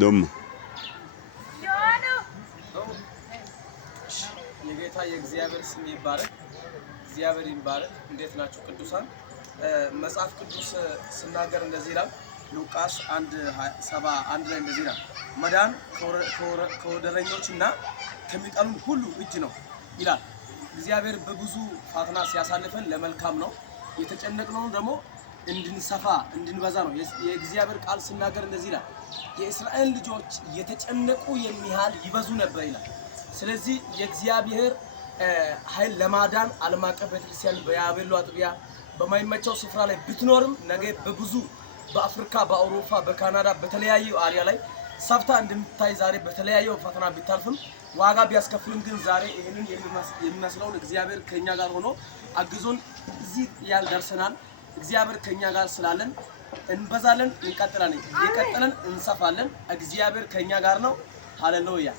ዶም የጌታ የእግዚአብሔር ስም ይባረክ። እግዚአብሔር ይባረክ። እንዴት ናችሁ ቅዱሳን? መጽሐፍ ቅዱስ ሲናገር እንደዚህ ይላል። ሉቃስ 1:71 ላይ እንደዚህ ይላል። መዳን ከወደረኞችና ከሚጠሉን ሁሉ እጅ ነው ይላል። እግዚአብሔር በብዙ ፈተና ሲያሳልፈን ለመልካም ነው። የተጨነቅነውን ደግሞ እንድንሰፋ እንድንበዛ ነው። የእግዚአብሔር ቃል ሲናገር እንደዚህ ይላል። የእስራኤል ልጆች የተጨነቁ የሚያህል ይበዙ ነበር ይላል። ስለዚህ የእግዚአብሔር ኃይል ለማዳን ዓለም አቀፍ ቤተክርስቲያን በያቤሎ አጥቢያ በማይመቸው ስፍራ ላይ ብትኖርም ነገ በብዙ በአፍሪካ፣ በአውሮፓ፣ በካናዳ በተለያዩ አሪያ ላይ ሰፍታ እንደምታይ ዛሬ በተለያዩ ፈተና ቢታልፍም ዋጋ ቢያስከፍልም ግን ዛሬ ይሄንን የሚመስለውን እግዚአብሔር ከኛ ጋር ሆኖ አግዞን እዚህ ያልደርሰናል። እግዚአብሔር ከኛ ጋር ስላለን እንበዛለን፣ እንቀጥላለን፣ እየቀጠለን እንሰፋለን። እግዚአብሔር ከኛ ጋር ነው። ሃሌሉያ።